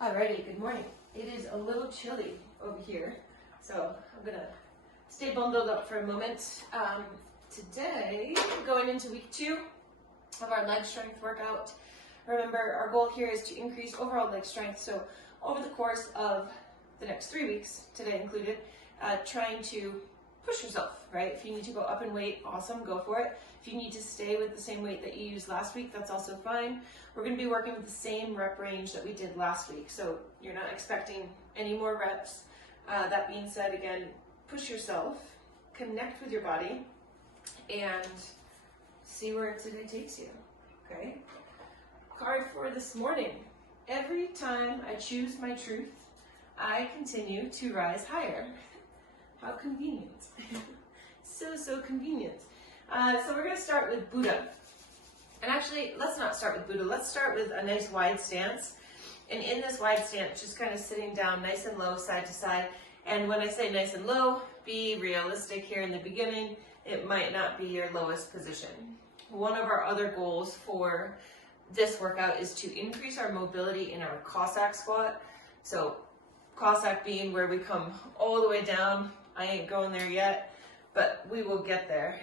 Alrighty, good morning. It is a little chilly over here, so I'm gonna stay bundled up for a moment. Today, going into week 2 of our leg strength workout. Remember, our goal here is to increase overall leg strength, so over the course of the next 3 weeks, today included, trying to push yourself, right? If you need to go up in weight, awesome, go for it. If you need to stay with the same weight that you used last week, that's also fine. We're going to be working with the same rep range that we did last week, so you're not expecting any more reps. That being said, again, push yourself, connect with your body, and see where today takes you, okay? Card for this morning. Every time I choose my truth, I continue to rise higher. How convenient. So convenient. So we're going to start with Buddha. And actually, let's not start with Buddha. Let's start with a nice wide stance. And in this wide stance, just kind of sitting down nice and low, side to side. And when I say nice and low, be realistic here in the beginning. It might not be your lowest position. One of our other goals for this workout is to increase our mobility in our Cossack Squat. So Cossack being where we come all the way down. I ain't going there yet, but we will get there.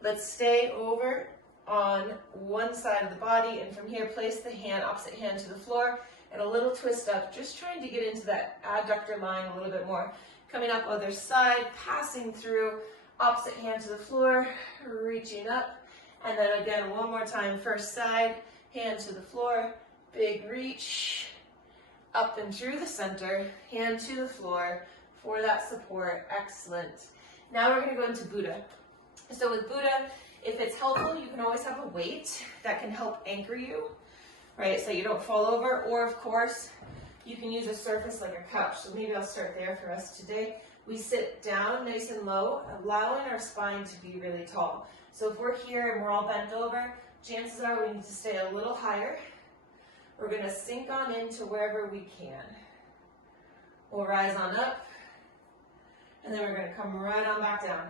Let's stay over on one side of the body, and from here place the hand, opposite hand to the floor, and a little twist up, just trying to get into that adductor line a little bit more. Coming up other side, passing through, opposite hand to the floor, reaching up, and then again one more time, first side, hand to the floor, big reach, up and through the center, hand to the floor for that support. Excellent. Now we're going to go into Buddha. So with Buddha, if it's helpful, you can always have a weight that can help anchor you, right? So you don't fall over, or of course, you can use a surface like a couch. So maybe I'll start there for us today. We sit down nice and low, allowing our spine to be really tall. So if we're here and we're all bent over, chances are we need to stay a little higher. We're going to sink on into wherever we can. We'll rise on up, and then we're going to come right on back down.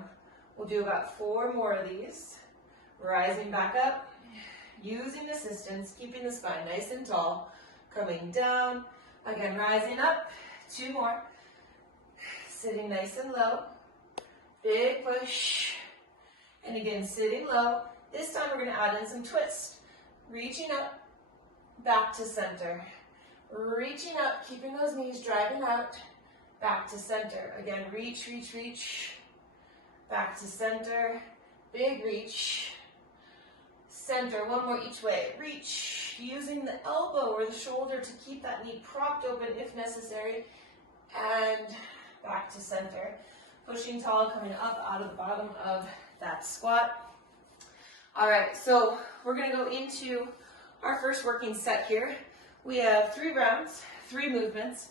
We'll do about 4 more of these. Rising back up, using assistance, keeping the spine nice and tall, coming down, again rising up, 2 more, sitting nice and low, big push, and again sitting low. This time we're going to add in some twist, reaching up, back to center, reaching up, keeping those knees driving out, back to center. Again, reach, reach, reach, back to center, big reach, center, 1 more each way, reach, using the elbow or the shoulder to keep that knee propped open if necessary, and back to center. Pushing tall, coming up out of the bottom of that squat. All right, so we're going to go into our first working set here. We have 3 rounds, 3 movements,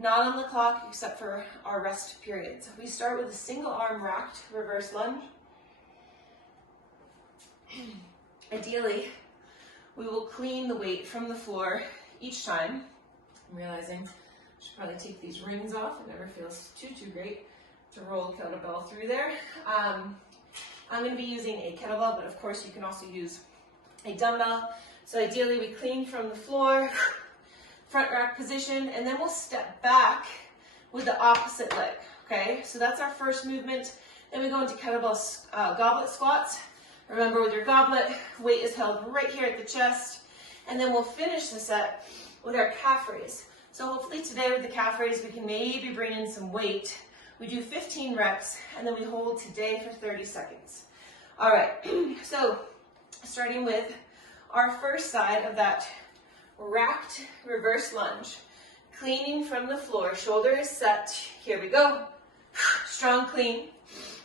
not on the clock except for our rest periods. We start with a single arm racked reverse lunge. Ideally, we will clean the weight from the floor each time. I'm realizing I should probably take these rings off. It never feels too great to roll a kettlebell through there. I'm going to be using a kettlebell, but of course you can also use a dumbbell. So ideally we clean from the floor, front rack position, and then we'll step back with the opposite leg, okay? So that's our first movement. Then we go into kettlebell goblet squats. Remember, with your goblet, weight is held right here at the chest, and then we'll finish the set with our calf raise. So hopefully today with the calf raise, we can maybe bring in some weight. We do 15 reps, and then we hold today for 30 seconds. All right, so starting with our first side of that racked reverse lunge, cleaning from the floor, shoulder is set, here we go, strong clean,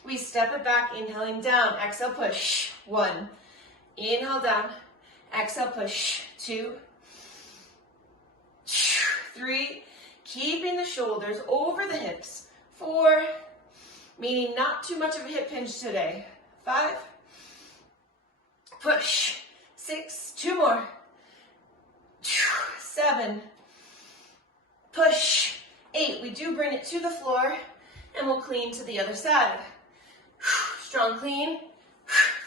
we step it back, inhaling down, exhale push, 1, inhale down, exhale push, 2, 3, keeping the shoulders over the hips, 4, meaning not too much of a hip hinge today, 5, push, 6, 2 more, 7, push, 8, we do bring it to the floor, and we'll clean to the other side. Strong clean,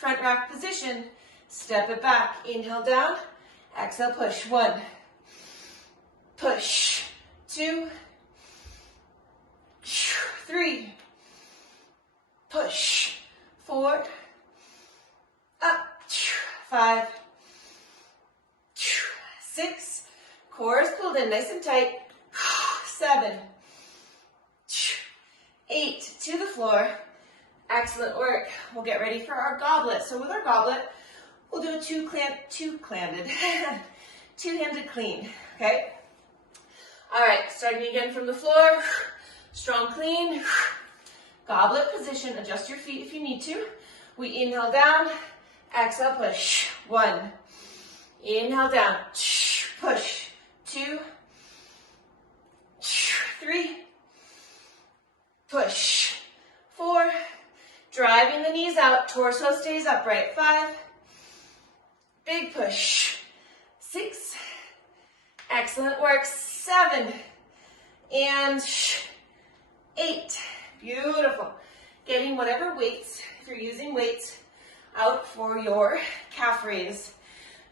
front rack position, step it back, inhale down, exhale push, 1, push, Core is pulled in nice and tight. 7, 8, to the floor. Excellent work. We'll get ready for our goblet. So with our goblet, we'll do a two-handed clean, okay? All right, starting again from the floor. Strong clean. Goblet position. Adjust your feet if you need to. We inhale down. Exhale, push. 1. Inhale down. Push. 2. 3. Push. 4. Driving the knees out. Torso stays upright. 5. Big push. 6. Excellent work. 7. And 8. Beautiful. Getting whatever weights, if you're using weights, out for your calf raise.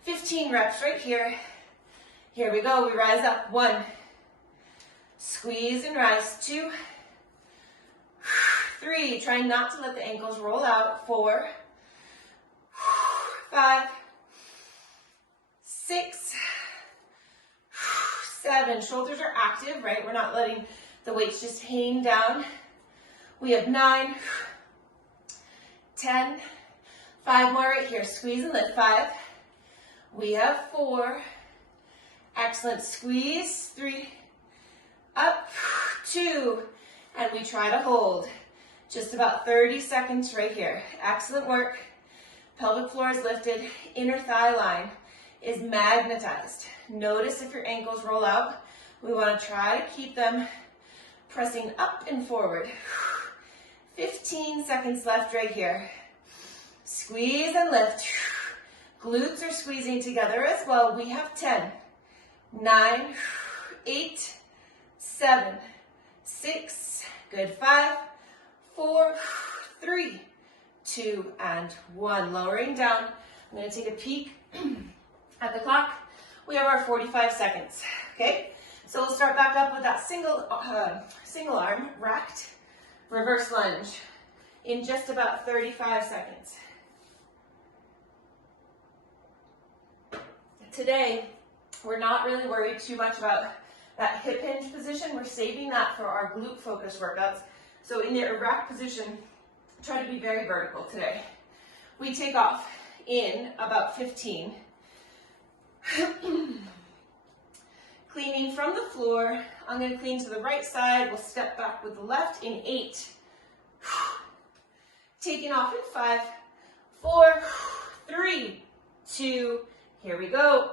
15 reps right here. Here we go. We rise up. 1. Squeeze and rise. 2. 3. Try not to let the ankles roll out. 4. 5. 6. 7. Shoulders are active, right? We're not letting the weights just hang down. We have 9. 10. 5 more right here. Squeeze and lift. 5. We have 4. Excellent. Squeeze. 3. Up. 2. And we try to hold. Just about 30 seconds right here. Excellent work. Pelvic floor is lifted. Inner thigh line is magnetized. Notice if your ankles roll out. We want to try to keep them pressing up and forward. 15 seconds left right here. Squeeze and lift. Glutes are squeezing together as well. We have 10, 9, 8, 7, 6, good, 5, 4, 3, 2, and 1. Lowering down. I'm going to take a peek at the clock. We have our 45 seconds, okay? So we'll start back up with that single arm racked reverse lunge in just about 35 seconds. Today, we're not really worried too much about that hip hinge position. We're saving that for our glute focus workouts. So in your erect position, try to be very vertical today. We take off in about 15. Cleaning from the floor. I'm going to clean to the right side. We'll step back with the left in 8. Taking off in 5, 4, 3, 2, here we go.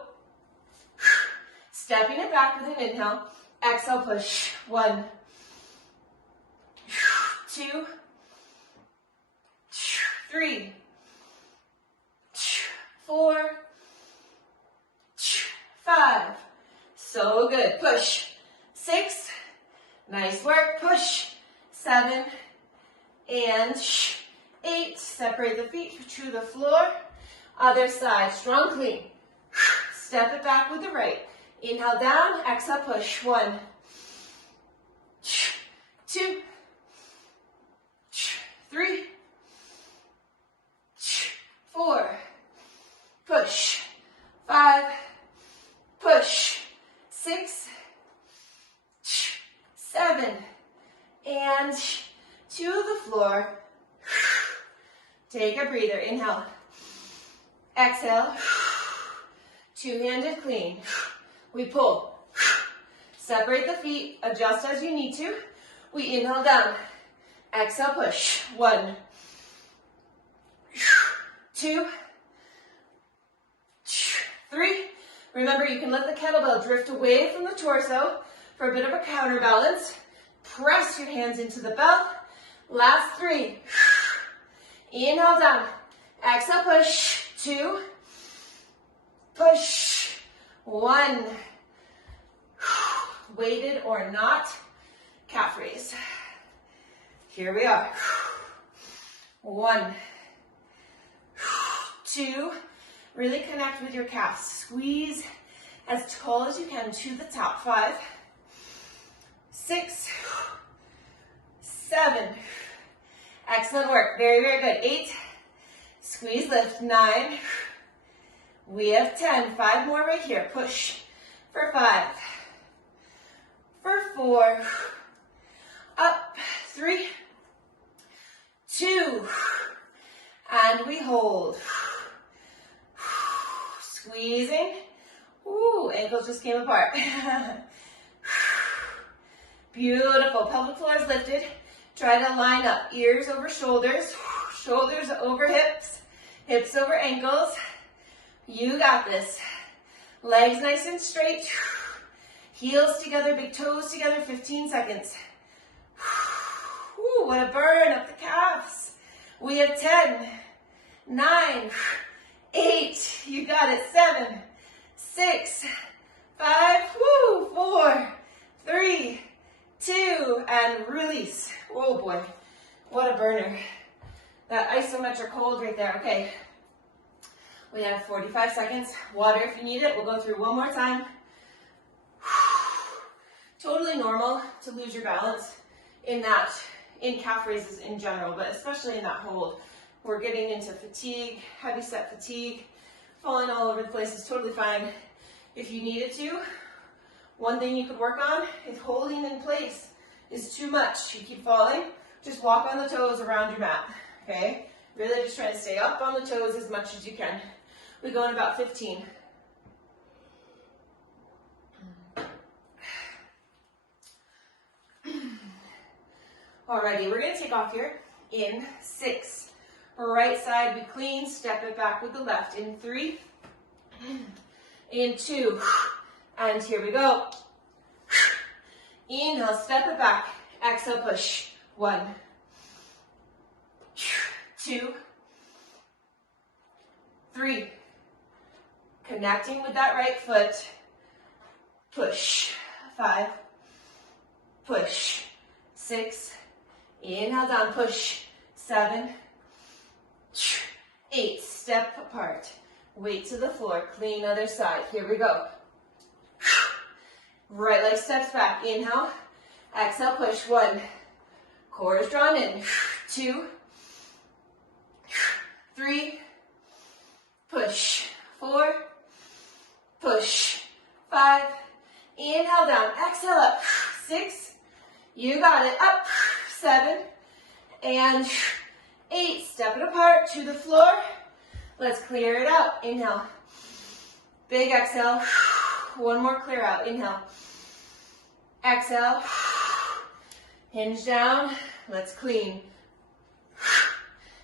Stepping it back with an inhale. Exhale, push. 1, 2, 3, 4, 5. So good. Push. 6. Nice work. Push. 7 and 8. Separate the feet to the floor. Other side. Strong clean. Step it back with the right. Inhale down. Exhale, push. 1, 2, 3, 4. Push. 5. Push. 6, 7, and to the floor. Take a breather. Inhale. Exhale. Two-handed clean. We pull. Separate the feet. Adjust as you need to. We inhale down. Exhale, push. 1, 2, 3. Remember, you can let the kettlebell drift away from the torso for a bit of a counterbalance. Press your hands into the belt. Last 3. Inhale down. Exhale, push. 2. Push. 1. Weighted or not, calf raise. Here we are. 1, 2. Really connect with your calves. Squeeze as tall as you can to the top. 5, 6, 7. Excellent work. Very, very good. 8. Squeeze, lift. 9. We have 10. 5 more right here. Push. for 5, for 4, up, 3, 2, and we hold. Squeezing. Ooh, ankles just came apart. Beautiful. Pelvic floor is lifted. Try to line up. Ears over shoulders. Shoulders over hips. Hips over ankles. You got this. Legs nice and straight. Heels together, big toes together, 15 seconds. Ooh, what a burn up the calves. We have 10, 9, 8, you got it, 7, 6, 5, 4, 3, 2, and release. Oh boy, what a burner. That isometric hold right there. Okay, we have 45 seconds. Water if you need it. We'll go through one more time. Totally normal to lose your balance in calf raises in general, but especially in that hold. We're getting into fatigue, heavy set fatigue, falling all over the place is totally fine. If you needed to, one thing you could work on is holding in place is too much. You keep falling, just walk on the toes around your mat, okay? Really just trying to stay up on the toes as much as you can. We go in about 15. Alrighty, we're gonna take off here in 6. Right side, we clean, step it back with the left in 3, in 2, and here we go. Inhale, step it back, exhale, push. 1, 2, 3. Connecting with that right foot, push. 5, push. 6, inhale down, push. 7, 8, step apart, weight to the floor, clean other side, here we go. Right leg steps back, inhale, exhale, push. 1, core is drawn in. 2, 3, push. 4, push. 5, inhale down, exhale up. 6, you got it, up. 7, and 8, step it apart to the floor. Let's clear it out. Inhale. Big exhale. One more clear out. Inhale. Exhale. Hinge down. Let's clean.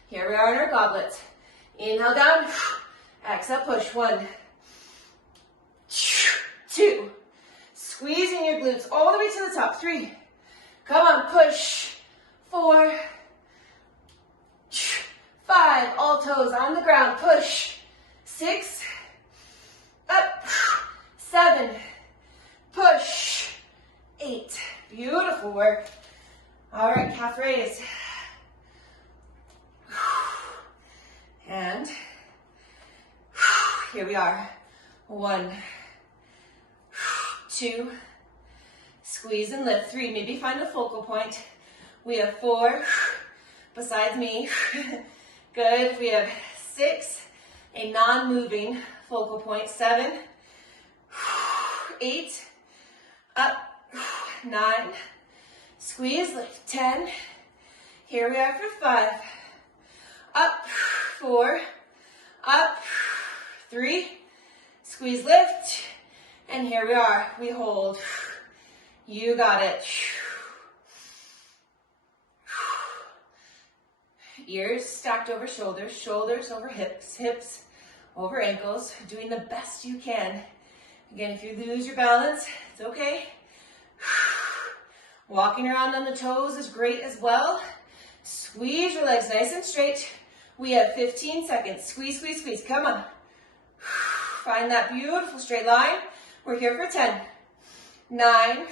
Here we are in our goblets. Inhale down. Exhale, push. 1, 2. Squeezing your glutes all the way to the top. 3. Come on, push. 4, 5, all toes on the ground, push. 6, up. 7, push. 8, beautiful work. All right, calf raise. And here we are. 1, 2, squeeze and lift. 3, maybe find a focal point. We have 4, besides me. Good, we have 6, a non-moving focal point. 7, 8, up, 9, squeeze, lift. 10, here we are for 5, up, 4, up, 3, squeeze, lift, and here we are, we hold. You got it. Ears stacked over shoulders, shoulders over hips, hips over ankles, doing the best you can. Again, if you lose your balance, it's okay. Walking around on the toes is great as well. Squeeze your legs nice and straight. We have 15 seconds. Squeeze, squeeze, squeeze. Come on. Find that beautiful straight line. We're here for 10, 9,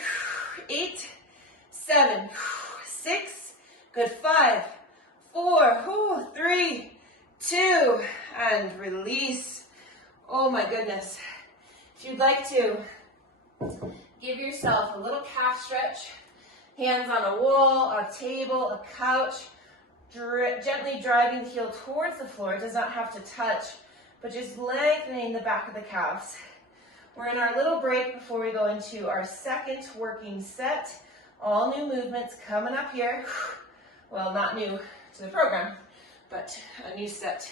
8, 7, 6, good, 5, 4, 3, 2, and release. Oh my goodness. If you'd like to give yourself a little calf stretch, hands on a wall, a table, a couch, gently driving the heel towards the floor. It does not have to touch, but just lengthening the back of the calves. We're in our little break before we go into our second working set. All new movements coming up here. Well, not new to the program, but a new set.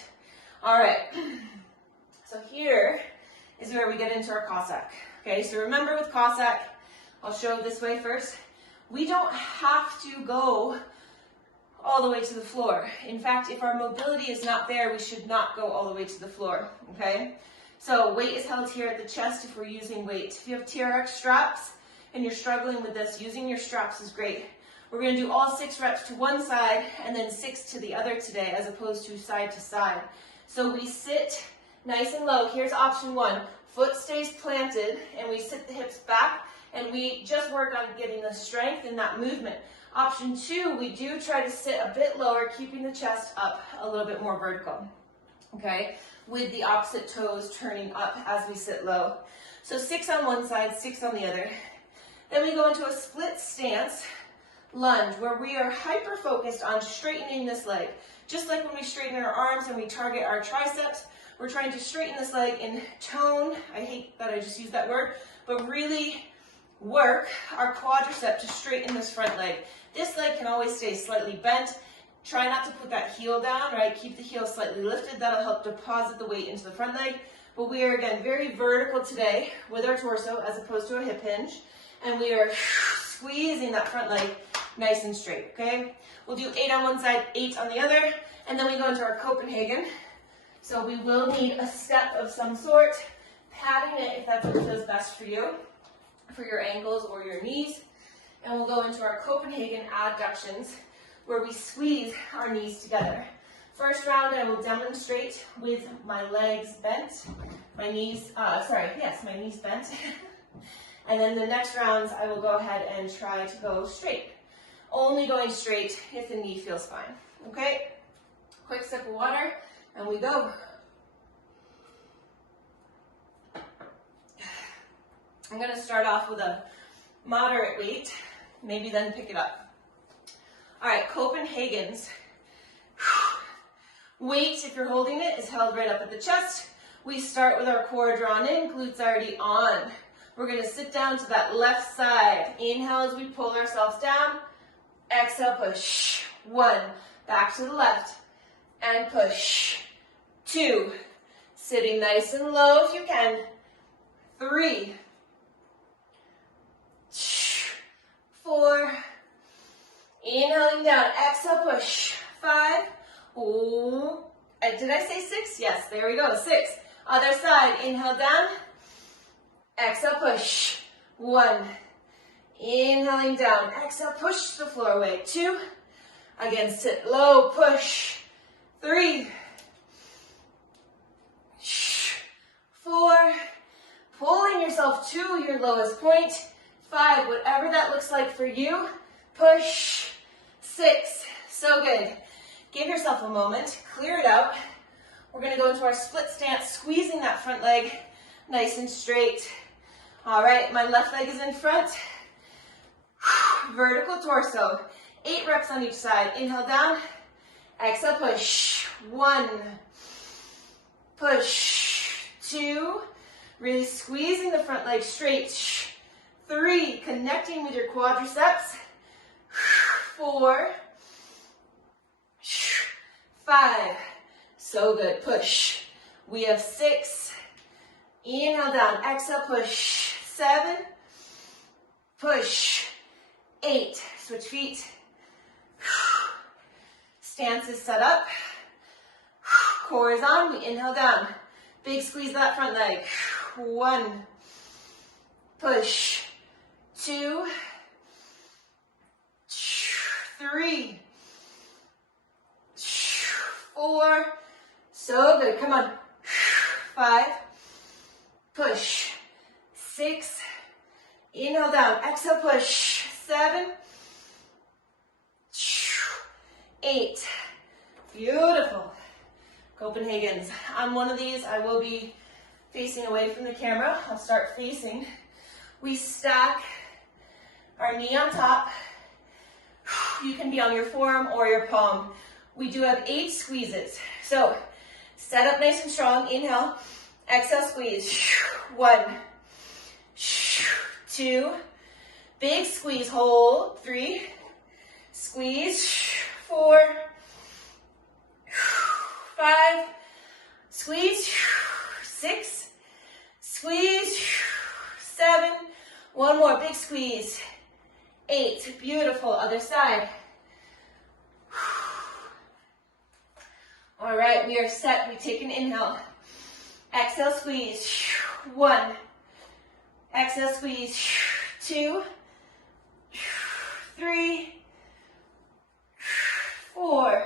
All right, so here is where we get into our Cossack. Okay, so remember with Cossack, I'll show it this way first. We don't have to go all the way to the floor. In fact, if our mobility is not there, we should not go all the way to the floor, okay? So weight is held here at the chest if we're using weight. If you have TRX straps and you're struggling with this, using your straps is great. We're going to do all 6 reps to one side and then 6 to the other today, as opposed to side to side. So we sit nice and low. Here's option 1. Foot stays planted and we sit the hips back and we just work on getting the strength in that movement. Option 2, we do try to sit a bit lower, keeping the chest up a little bit more vertical, okay, with the opposite toes turning up as we sit low. So 6 on one side, 6 on the other. Then we go into a split stance lunge where we are hyper-focused on straightening this leg. Just like when we straighten our arms and we target our triceps, we're trying to straighten this leg in tone. I hate that I just used that word, but really work our quadricep to straighten this front leg. This leg can always stay slightly bent. Try not to put that heel down, right? Keep the heel slightly lifted. That'll help deposit the weight into the front leg. But we are, again, very vertical today with our torso as opposed to a hip hinge. And we are squeezing that front leg nice and straight, okay? We'll do 8 on one side, 8 on the other. And then we go into our Copenhagen. So we will need a step of some sort, padding it if that's what feels best for you, for your ankles or your knees. And we'll go into our Copenhagen abductions where we squeeze our knees together. First round I will demonstrate with my legs bent, my knees bent. And then the next rounds I will go ahead and try to go straight. Only going straight if the knee feels fine, okay? Quick sip of water and we go. I'm going to start off with a moderate weight, maybe then pick it up. All right, Copenhagen's. Weight, if you're holding it, is held right up at the chest. We start with our core drawn in, glutes already on. We're going to sit down to that left side. Inhale as we pull ourselves down. Exhale, push. 1, back to the left, and push. 2, sitting nice and low if you can. 3, 4, inhaling down, exhale, push. 5, oh, did I say 6? Yes, there we go, 6. Other side, inhale down, exhale, push. 1, inhaling down, exhale, push the floor away. 2, again, sit low, push. 3, 4, pulling yourself to your lowest point. 5, whatever that looks like for you, push. 6, so good. Give yourself a moment, clear it out. We're going to go into our split stance, squeezing that front leg nice and straight. All right, my left leg is in front. Vertical torso. 8 reps on each side. Inhale down, exhale, push. 1, push. 2, really squeezing the front leg straight. 3, connecting with your quadriceps. 4, 5, so good, push. We have 6, inhale down, exhale, push. 7, push. 8, switch feet. Stance is set up. Core is on, we inhale down. Big squeeze that front leg. 1, push. 2, 3, 4, so good, come on. 5, push. 6, inhale down, exhale, push. 7, 8, beautiful. Copenhagen's. On one of these, I will be facing away from the camera. I'll start facing. We stack our knee on top. You can be on your forearm or your palm. We do have 8 squeezes. So set up nice and strong. Inhale, exhale, squeeze. 1, 2, big squeeze, hold, 3, squeeze, 4, 5, squeeze, 6, squeeze, 7, one more, big squeeze, 8, beautiful, other side. All right, we are set. We take an inhale. Exhale, squeeze. 1. Exhale, squeeze. 2, 3, 4.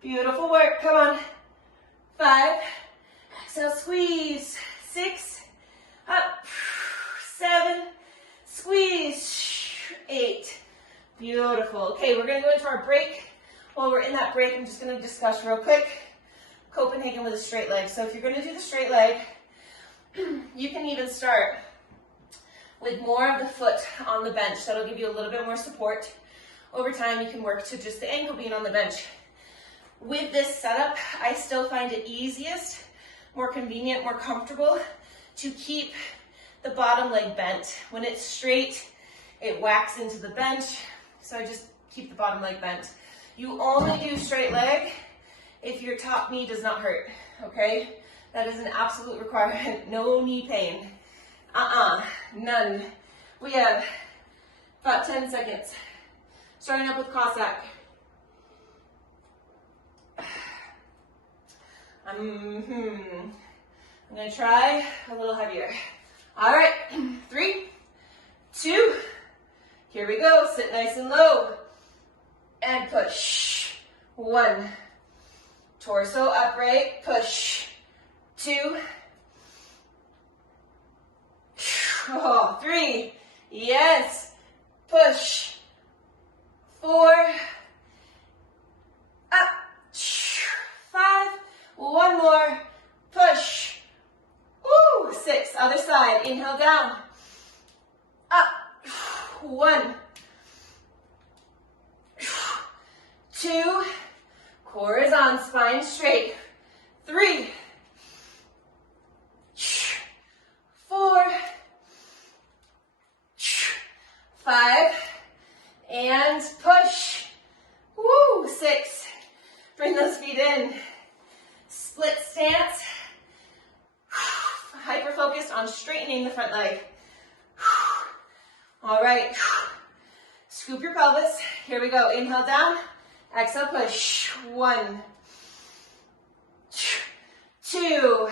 Beautiful work. Come on. 5. Exhale, squeeze. 6. Up. 7. Squeeze. 8. Beautiful. Okay, we're going to go into our break. While we're in that break, I'm just going to discuss real quick Copenhagen with a straight leg. So if you're going to do the straight leg, you can even start with more of the foot on the bench. That'll give you a little bit more support. Over time, you can work to just the ankle being on the bench. With this setup, I still find it easiest, more convenient, more comfortable to keep the bottom leg bent. When it's straight, it whacks into the bench, so I just keep the bottom leg bent. You only do straight leg if your top knee does not hurt, okay? That is an absolute requirement. No knee pain. None. We have about 10 seconds. Starting up with Cossack. I'm gonna try a little heavier. All right, 3, 2, here we go. Sit nice and low. And push. 1. Torso upright, push. 2. 3. Yes. Push. 4. Up. 5. One more. Push. Woo. 6. Other side. Inhale down. Up. 1. 2, core is on, spine straight. 3, 4, 5, and push. Woo, 6. Bring those feet in. Split stance. Hyper focused on straightening the front leg. All right. Scoop your pelvis. Here we go. Inhale down. Exhale, push. 1, 2,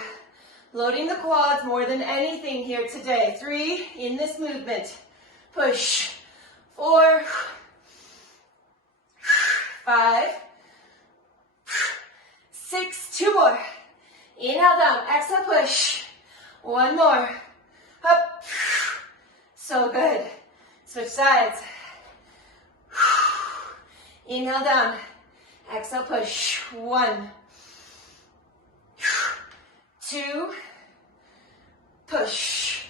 loading the quads more than anything here today. 3, in this movement, push. 4, 5, 6, 2 more. Inhale down, exhale, push. 1 more. Up. So good. Switch sides. Inhale down, exhale push. 1, 2, push.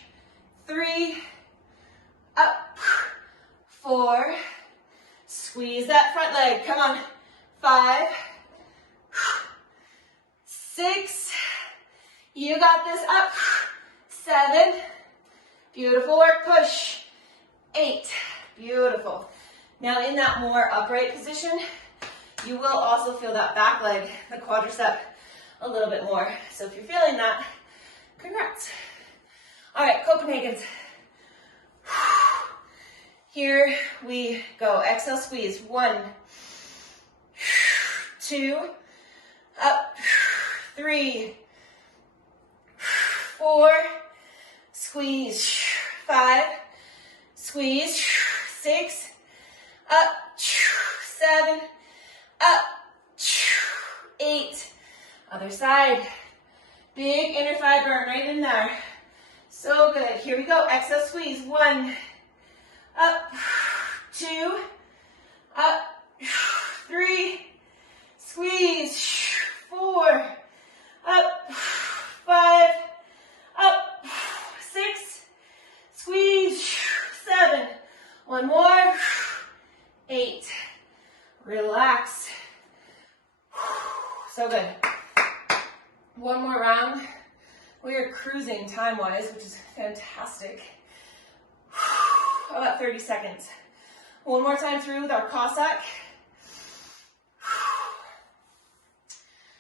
3, up. 4, squeeze that front leg, come on. 5, 6, you got this, up. 7, beautiful work, push. 8, beautiful. Now in that more upright position, you will also feel that back leg, the quadricep, a little bit more. So if you're feeling that, congrats. All right, Copenhagen's. Here we go. Exhale, squeeze. 1, 2, up. 3, 4, squeeze. 5, squeeze. 6, up, 7, up, 8. Other side. Big inner thigh burn right in there. So good. Here we go. Exhale, squeeze. 1, up, 2, up, 3, squeeze. 4, up, 5, up, 6, squeeze. 7, one more. 8, relax. So good. One more round. We are cruising time-wise, which is fantastic. about 30 seconds. One more time through with our Cossack.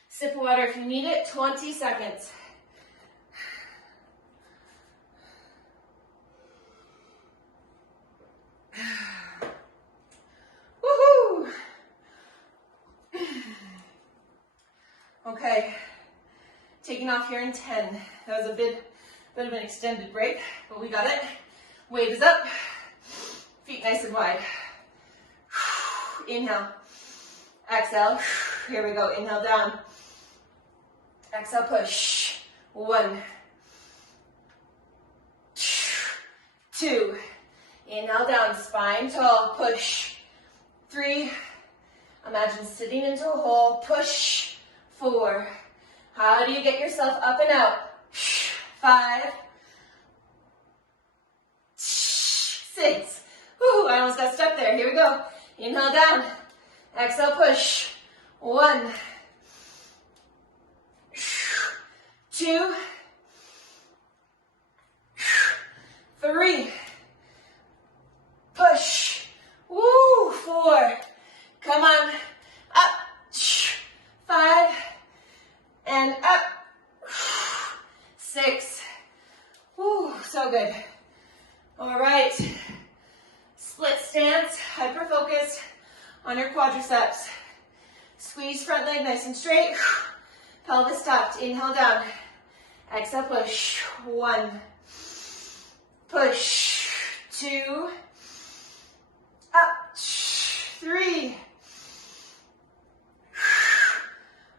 Sip of water if you need it, 20 seconds. Woohoo! Okay, taking off here in 10. That was a bit of an extended break, but we got it. Weight is up, feet nice and wide. Inhale, exhale. Here we go, inhale down. Exhale, push. 1, 2. Inhale down, spine tall, push. 3. Imagine sitting into a hole, push. 4. How do you get yourself up and out? 5. 6. Whew, I almost got stuck there. Here we go. Inhale down. Exhale, push. 1, 2, 3. Push. Woo, 4. Come on. Up. 5. And up. 6. Woo, so good. All right. Split stance, hyper focus on your quadriceps. Squeeze front leg nice and straight. Pelvis tucked. Inhale down. Exhale, push. 1. Push. 2. Up. 3.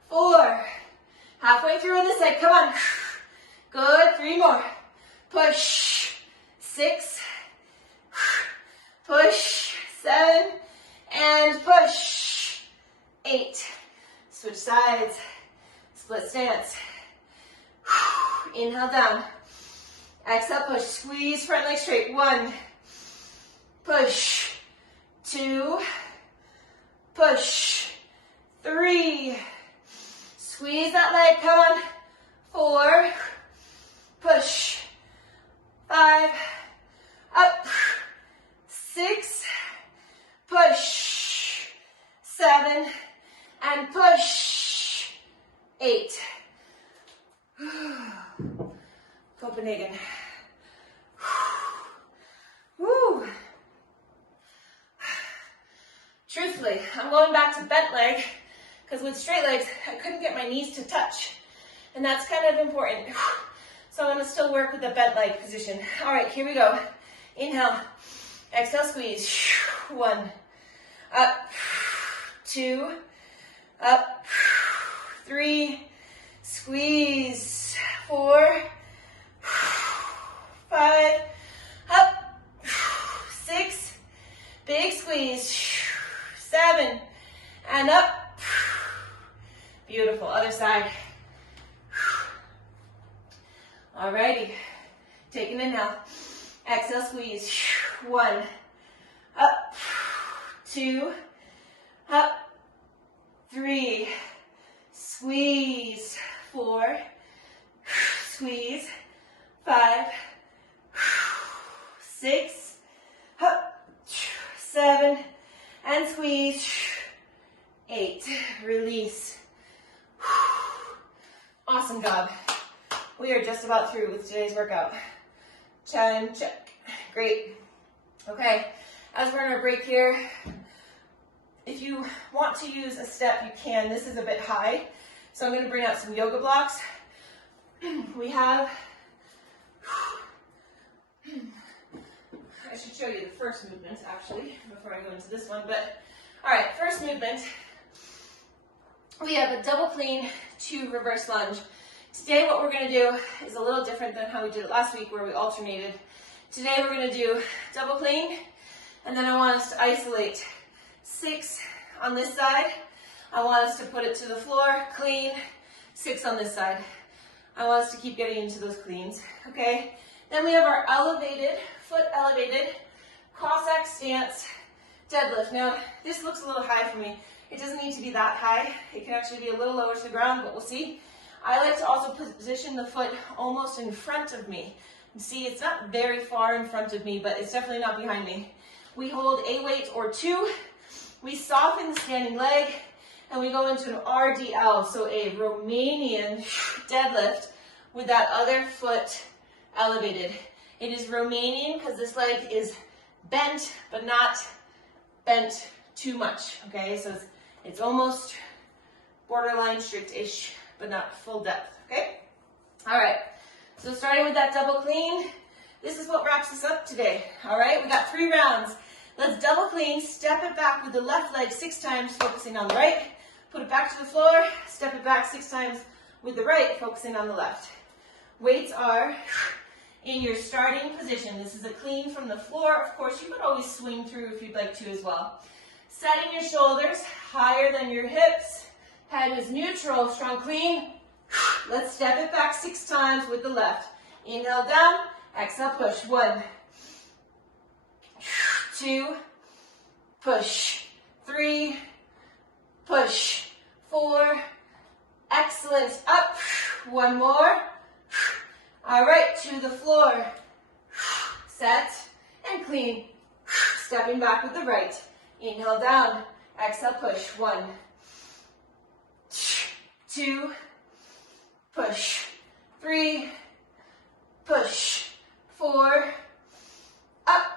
4. Halfway through on this side. Come on. Good. 3 more. Push. 6. Push. 7. And push. 8. Switch sides. Split stance. Inhale down. Exhale, push. Squeeze front leg straight. 1. Push. 2. Push. 3. Squeeze that leg. Come on. 4. Push. 5. Up. 6. Push. 7. And push. 8. Copenhagen. Woo. Truthfully, I'm going back to bent leg because with straight legs, I couldn't get my knees to touch. And that's kind of important. So I'm going to still work with the bent leg position. All right, here we go. Inhale. Exhale, squeeze. 1. Up. 2. Up. 3. Squeeze. 4. 5. Up. 6. Big squeeze. 7. And up. Beautiful. Other side. Alrighty. Take an inhale. Exhale, squeeze. 1. Up. 2. Up. 3. Squeeze. 4. Squeeze. 5. 6. Up. 7. And squeeze. 8. Release. Awesome job. We are just about through with today's workout. Time check. Great. Okay, as we're in our break here, if you want to use a step, you can. This is a bit high, so I'm going to bring out some yoga blocks. We have, I should show you the first movement actually, before I go into this one, but all right, first movement, we have a double clean to reverse lunge. Today what we're going to do is a little different than how we did it last week where we alternated. Today we're going to do double clean, and then I want us to isolate 6 on this side. I want us to put it to the floor, clean, 6 on this side. I want us to keep getting into those cleans, okay? Then we have our elevated, foot elevated, Cossack Stance deadlift. Now, this looks a little high for me. It doesn't need to be that high. It can actually be a little lower to the ground, but we'll see. I like to also position the foot almost in front of me. You see, it's not very far in front of me, but it's definitely not behind me. We hold a weight or two. We soften the standing leg, and we go into an RDL, so a Romanian deadlift with that other foot elevated. It is Romanian because this leg is bent, but not bent too much, okay? So it's almost borderline strict-ish, but not full depth, okay? All right, so starting with that double clean, this is what wraps us up today, all right? We got 3 rounds. Let's double clean, step it back with the left leg 6 times, focusing on the right. Put it back to the floor, step it back 6 times with the right, focusing on the left. Weights are in your starting position. This is a clean from the floor. Of course, you could always swing through if you'd like to as well. Setting your shoulders higher than your hips. Head is neutral, strong clean. Let's step it back 6 times with the left. Inhale down, exhale push. 1, 2, push. 3, push. 4, excellent. Up. 1 more. All right, to the floor. Set and clean. Stepping back with the right. Inhale down, exhale push. 1, 2, push. 3, push. 4, up.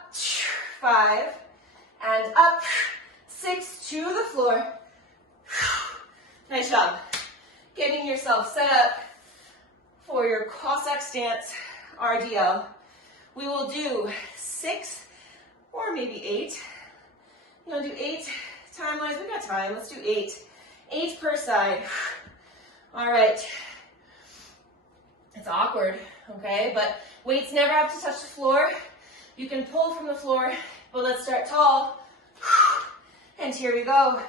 5, and up. 6, to the floor. Nice job. Getting yourself set up for your Cossack Stance RDL. We will do 6 or maybe 8. You want to do 8 time-wise? We got time. Let's do 8. 8 per side. All right. It's awkward, okay? But weights never have to touch the floor. You can pull from the floor, but let's start tall. And here we go.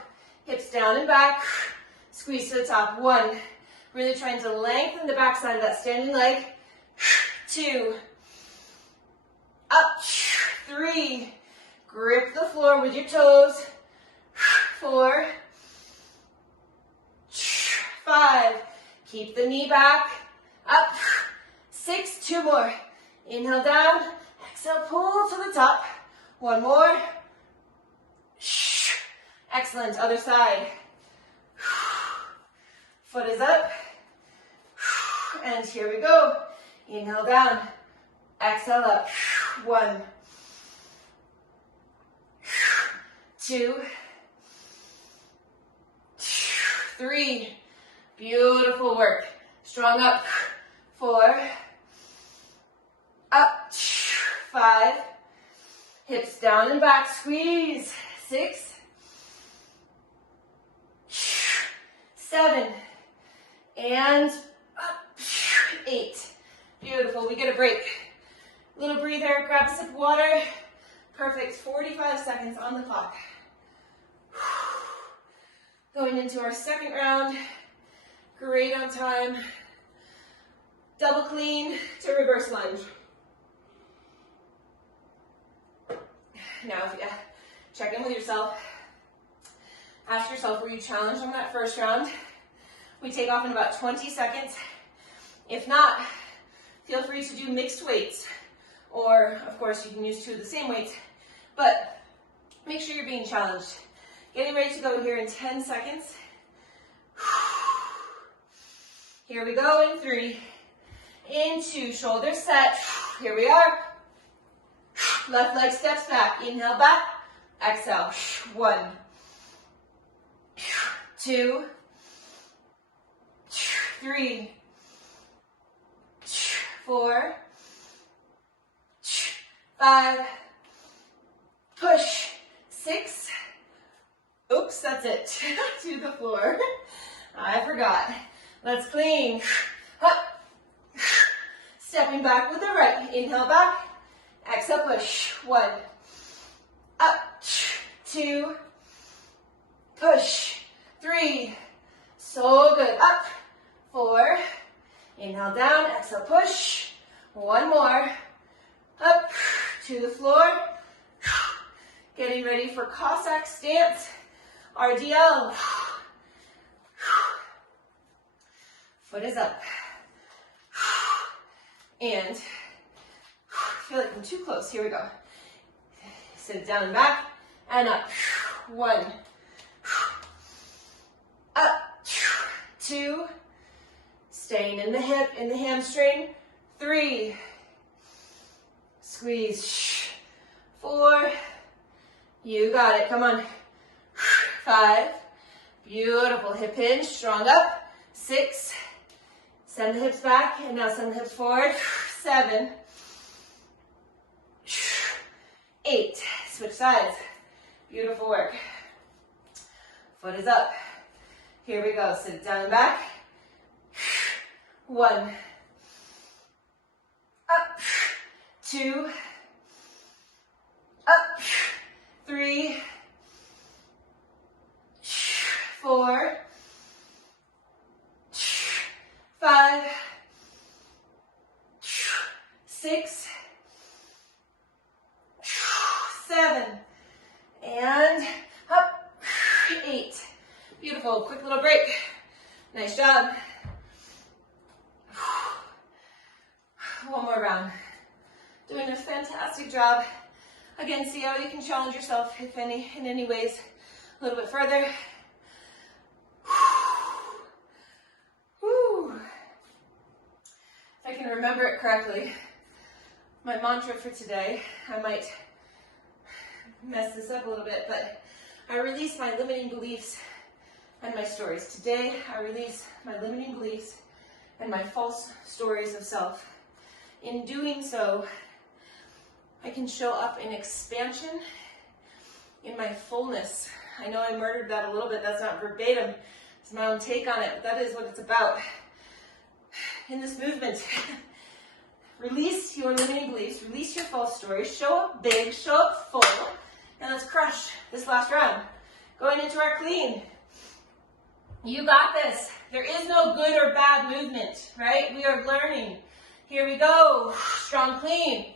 Hips down and back. Squeeze to the top. 1. Really trying to lengthen the back side of that standing leg. 2. Up. 3. Grip the floor with your toes. 4. 5. Keep the knee back. Up. 6. 2 more. Inhale down. Exhale, pull to the top. 1 more. Excellent. Other side. Foot is up. And here we go. Inhale down. Exhale up. 1, 2, 3. Beautiful work. Strong up. 4. Up. 5. Hips down and back. Squeeze. 6. 7. And up. 8. Beautiful. We get a break. Little breather. Grab a sip of water. Perfect. 45 seconds on the clock. Going into our second round. Great on time. Double clean to reverse lunge. Now, check in with yourself. Ask yourself, were you challenged on that first round? We take off in about 20 seconds. If not, feel free to do mixed weights. Or, of course, you can use 2 of the same weights. But make sure you're being challenged. Getting ready to go here in 10 seconds. Here we go in 3. In 2, shoulders set. Here we are. Left leg steps back. Inhale back. Exhale. 1, 2, 3, 4, 5, push, 6, oops, that's it, to the floor. I forgot. Let's clean. Up. Stepping back with the right. Inhale back. Exhale push. 1. Up. 2. Push. 3. So good. Up. 4. Inhale down. Exhale push. 1 more. Up. To the floor. Getting ready for Cossack Stance. RDL. Foot is up. And I feel like I'm too close. Here we go. Sit it down and back, and up. 1. Up. 2. Staying in the hip, in the hamstring. 3. Squeeze. 4. You got it. Come on. 5. Beautiful. Hip hinge. Strong up. 6. Send the hips back, and now send the hips forward. 7. 8. Switch sides. Beautiful work. Foot is up. Here we go. Sit it down and back. 1. Up. 2. Up. 3. 4. 5. 6. 7. And up. 8. Beautiful. Quick little break. Nice job. One more round. Doing a fantastic job. Again, see how you can challenge yourself in any ways a little bit further. Whew. If I can remember it correctly, my mantra for today, I might mess this up a little bit, but I release my limiting beliefs and my stories. Today, I release my limiting beliefs and my false stories of self. In doing so, I can show up in expansion, in my fullness. I know I murdered that a little bit. That's not verbatim. It's my own take on it, but that is what it's about. In this movement, release your limiting beliefs, release your false stories, show up big, show up full, and let's crush this last round. Going into our clean. You got this. There is no good or bad movement, right? We are learning. Here we go. Strong clean.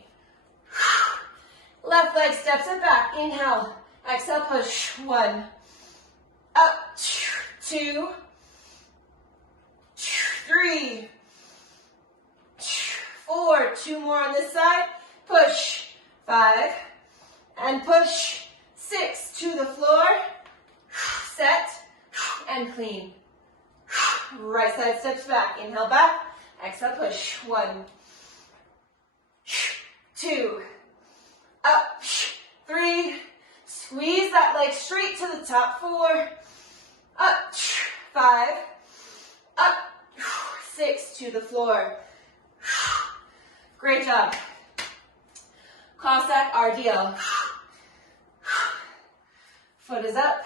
Left leg steps it back. Inhale. Exhale, push. 1. Up. 2. 3. 4. 2 more on this side. Push. 5. And push. 6. To the floor. Set. And clean. Right side steps back. Inhale back. Exhale, push. 1. 2. Up. 3. Squeeze that leg straight to the top. 4. Up. 5. Up. 6. To the floor. Great job. Cossack RDL. Foot is up.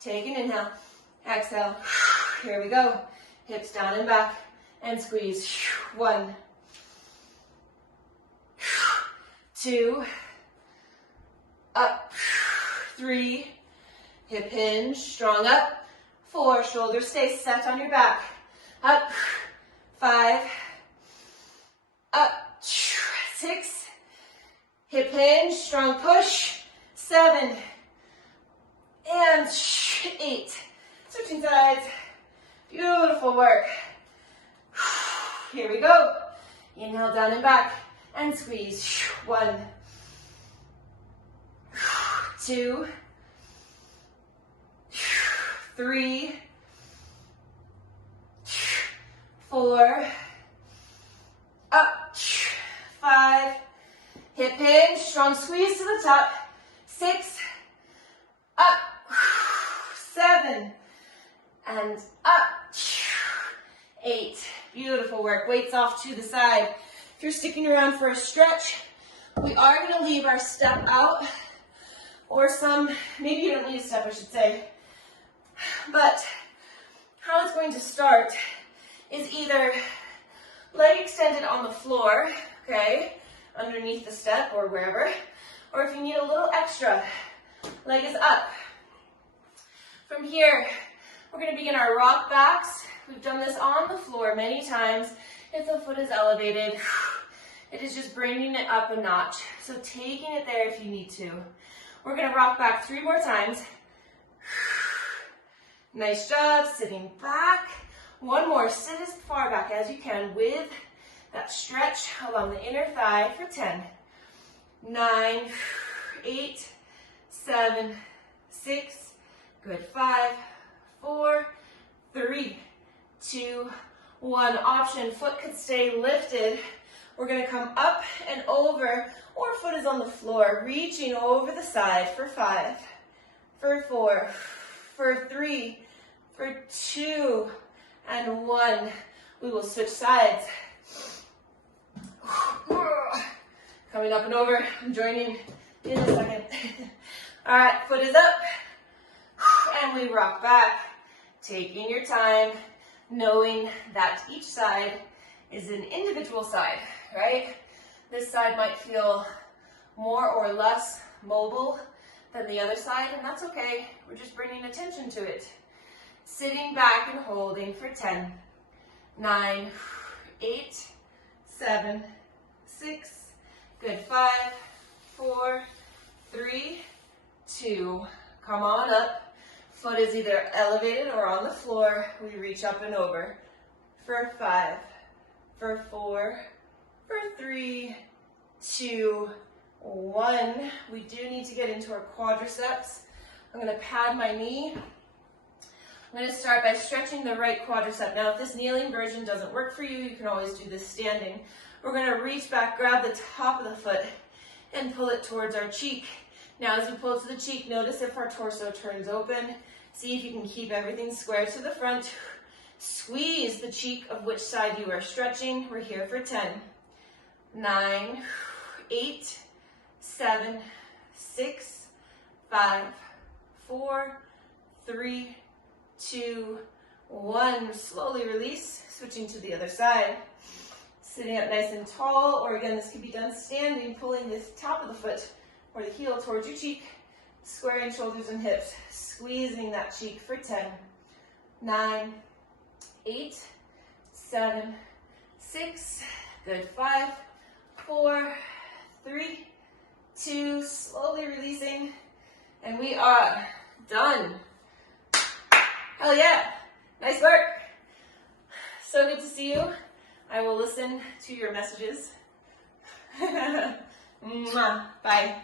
Take an inhale. Exhale. Here we go. Hips down and back. And squeeze. 1. 2. Up. 3. Hip hinge. Strong up. 4. Shoulders stay set on your back. Up. 5. Up. 6. Hip hinge. Strong push. 7. And 8. Switching sides. Beautiful work. Here we go. Inhale down and back and squeeze. 1. 2. 3. 4. Up. 5. Hip hinge. Strong squeeze to the top. 6. Up. 7. And up. 8. Beautiful work. Weights off to the side. If you're sticking around for a stretch, we are going to leave our step out, or maybe you don't need a step, I should say. But how it's going to start is either leg extended on the floor, okay, underneath the step or wherever, or if you need a little extra, leg is up. From here, we're going to begin our rock backs. We've done this on the floor many times. If the foot is elevated, it is just bringing it up a notch. So taking it there if you need to. We're going to rock back 3 more times. Nice job. Sitting back. One more. Sit as far back as you can with that stretch along the inner thigh for 10, 9, 8, 7, 6, good, 5, 4, 3, 2, 1. Option, foot could stay lifted. We're going to come up and over, or foot is on the floor, reaching over the side for 5, for 4, for 3, for 2, and 1. We will switch sides. Coming up and over. I'm joining in a second. All right, foot is up. And we rock back. Taking your time, knowing that each side is an individual side, right? This side might feel more or less mobile than the other side, and that's okay. We're just bringing attention to it. Sitting back and holding for 10, 9, 8, 7, 6, good, 5, 4, 3, 2, come on up. Foot is either elevated or on the floor. We reach up and over for 5, for 4, for 3, 2, 1. We do need to get into our quadriceps. I'm going to pad my knee. I'm going to start by stretching the right quadricep. Now, if this kneeling version doesn't work for you, you can always do this standing. We're going to reach back, grab the top of the foot, and pull it towards our cheek. Now, as we pull to the cheek, notice if our torso turns open. See if you can keep everything square to the front. Squeeze the cheek of which side you are stretching. We're here for 10, 9, 8, 7, 6, 5, 4, 3, 2, 1. Slowly release, switching to the other side. Sitting up nice and tall, or again, this can be done standing, pulling the top of the foot or the heel towards your cheek, squaring shoulders and hips, squeezing that cheek for 10, 9, 8, 7, 6, good, 5, 4, 3, 2, slowly releasing, and we are done. Hell yeah, nice work. So good to see you. I will listen to your messages. Mwah. Bye.